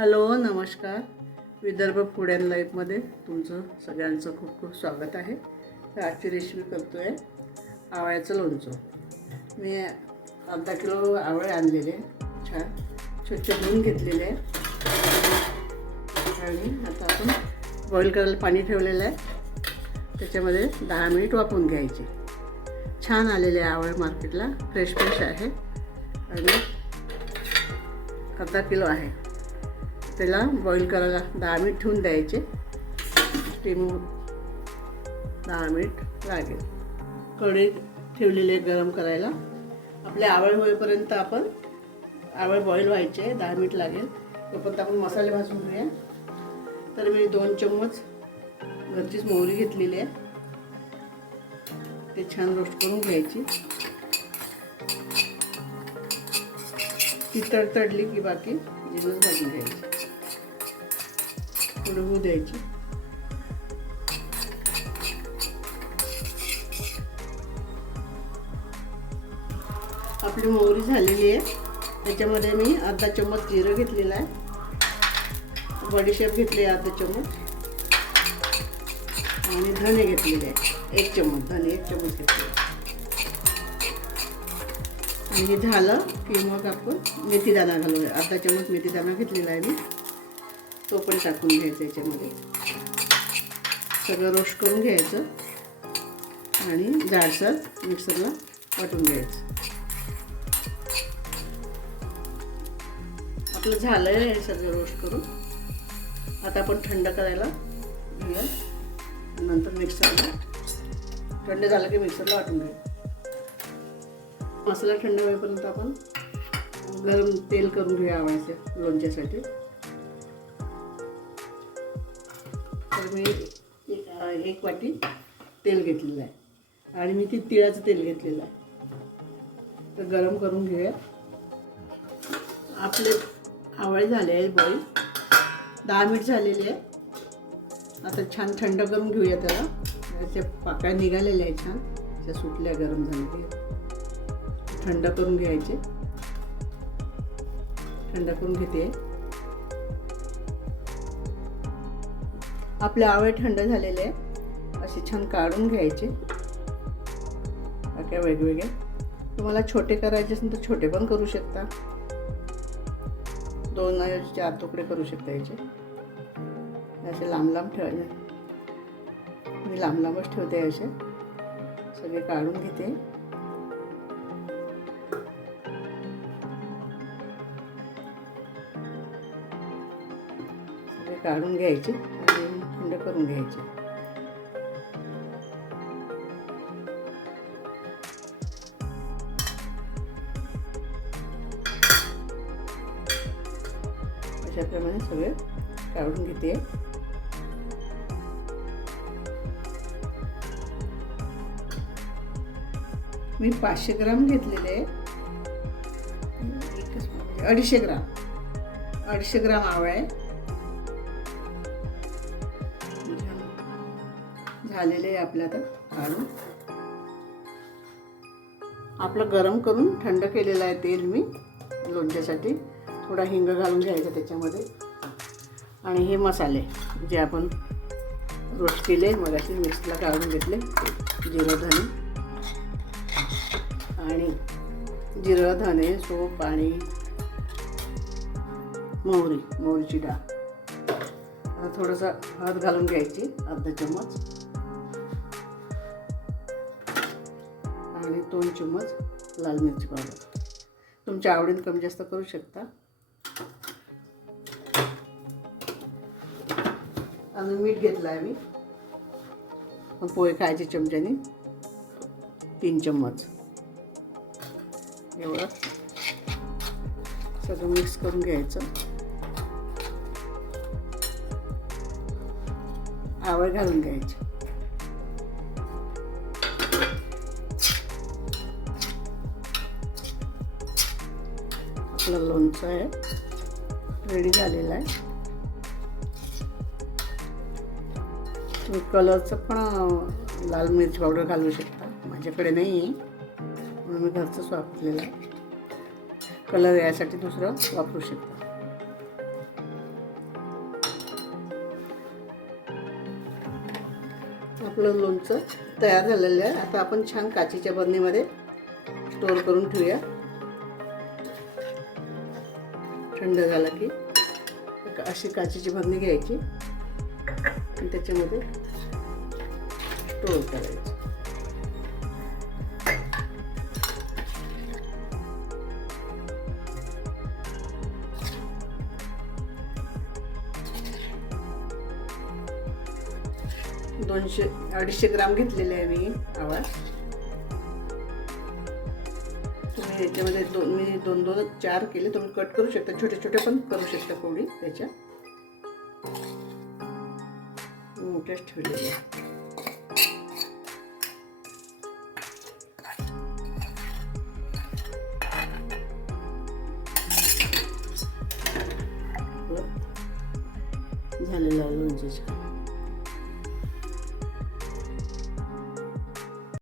Hello नमस्कार. Vidarbha food and लाईफमध्ये तुमचं सगळ्यांचं खूप खूप स्वागत आहे. तर आजची रेसिपी करतो आहे आवळ्याचं लोणचं. मी अर्धा किलो आवळे आणलेले छान. स्वच्छ धुवून घेतलेले आहे आणि आता आपण बॉईल करायला पाणी ठेवलेलं आहे. त्याच्यामध्ये दहा मिनिट वापरून घ्यायचे. छान आलेले आहे आवळे मार्केटला फ्रेश फ्रेश आहे. आणि अर्धा किलो आहे. त्याला बॉईल करायला दहा मिनिट ठेवून द्यायचे. स्टीम दहा मिनिट लागेल. कढई ठेवलेले आहे गरम करायला. आपले आवळ होईपर्यंत आपण आवळ बॉईल व्हायचे दहा मिनिट लागेल. तोपर्यंत आपण मसाले भाजून घेऊया. तर मी दोन चम्मच घरचीच मोहरी घेतलेली आहे. ते छान रोस्ट करून घ्यायची. ती तडतडली की बाकी जिरच भाजून घ्यायची. थोडं द्यायची आपली मोहरी झालेली आहे. त्याच्यामध्ये मी अर्धा चम्मच जिरं घेतलेला आहे. बडीशेप घेतली आहे अर्धा चम्मच. आणि धने घेतलेले आहे. एक चम्मच धने एक चम्मच घेतले आणि हे झालं की मग आपण मेथीदाणा घालूया. अर्धा चम्मच मेथीदाणा घेतलेला आहे मी. तो पण टाकून घ्यायचा याच्यामध्ये. सगळं रोस्ट करून घ्यायचं. आणि जाडसर मिक्सरला वाटून घ्यायचं. आपलं झालं आहे हे सगळं रोस्ट करून. आता आपण थंड करायला घेऊया. नंतर मिक्सरला. थंड झालं की मिक्सरला वाटून घेऊया मसाला थंड होईपर्यंत आपण गरम तेल करून घेऊया आवळ्याचे लोणच्यासाठी. मी एक- वाटी तेल घेतलेलं आहे. आणि मी ती तिळाचं तेल घेतलेलं आहे. तर गरम करून घेऊया. आपले आवळे झाले आहे बॉईल. दहा मिनिट झालेले आहे आता छान थंड करून घेऊया त्याला. त्याच्या पाकळ्या निघालेल्या आहे छान. त्या सुटल्या गरम झालेल्या थंड करून घ्यायचे. थंड करून घेते. आपले आवळे थंड झालेले आहे असे छान काढून घ्यायचे. बाक्या वेगवेगळे. तुम्हाला छोटे करायचे असेल तर छोटे पण करू शकता. दोन ऐवजी चार तुकडे करू शकता याचे. असे लांब लांब ठेवायचे मी लांब लांबच ठेवते असे. सगळे काढून घेते. सगळे काढून घ्यायचे. करून घ्यायचे. अशाप्रमाणे सगळे काढून घेते. मी पाचशे ग्राम घेतलेले. एकच म्हणजे अडीचशे ग्राम. अडीचशे ग्राम आवळ आहे झालेलं आहे आपलं आता काढून आपलं गरम करून थंड केलेलं आहे तेल मी लोणच्यासाठी. थोडा हिंग घालून घ्यायचा त्याच्यामध्ये. आणि हे मसाले जे आपण रोस्ट केले मग असे मिक्सला काढून घेतले जिरं धणे. आणि जिरं धणे सोप आणि मोहरी मोहरीची डाळ. थोडंसं हळद घालून घ्यायची अर्धा चम्मच. आणि दोन चम्मच लाल मिरची पावडर. तुमच्या आवडीने कमी जास्त करू शकता. आणि मीठ घेतलं आहे मी. पोहे खायचे चमच्याने. तीन चम्मच. एवढं. सगळं मिक्स करून घ्यायचं. आवड घालून घ्यायची. आपलं लोणचं आहे. रेडी झालेलं आहे. तुम्ही कलरचं पण लाल मिरची पावडर घालू शकता. माझ्याकडे नाही आहे. म्हणून मी घरचंच वापरलेलं आहे. कलर यासाठी दुसरं वापरू शकता. आपलं लोणचं तयार झालेलं आहे. आता आपण छान काचीच्या बरणीमध्ये स्टोअर करून ठेवूया. थंड झाला की अशी काचेची भरणी घ्यायची. आणि त्याच्यामध्ये स्टोर करायची. दोनशे अडीचशे ग्राम घेतलेले आहे मी आवाज. ह्याच्यामध्ये दोन मी दोन दोन चार केले तुम्ही कट करू शकता. छोटे छोटे पण करू शकता कोळी त्याच्या. मोठ्याच ठेवलेल्या. झालेलं लोणचं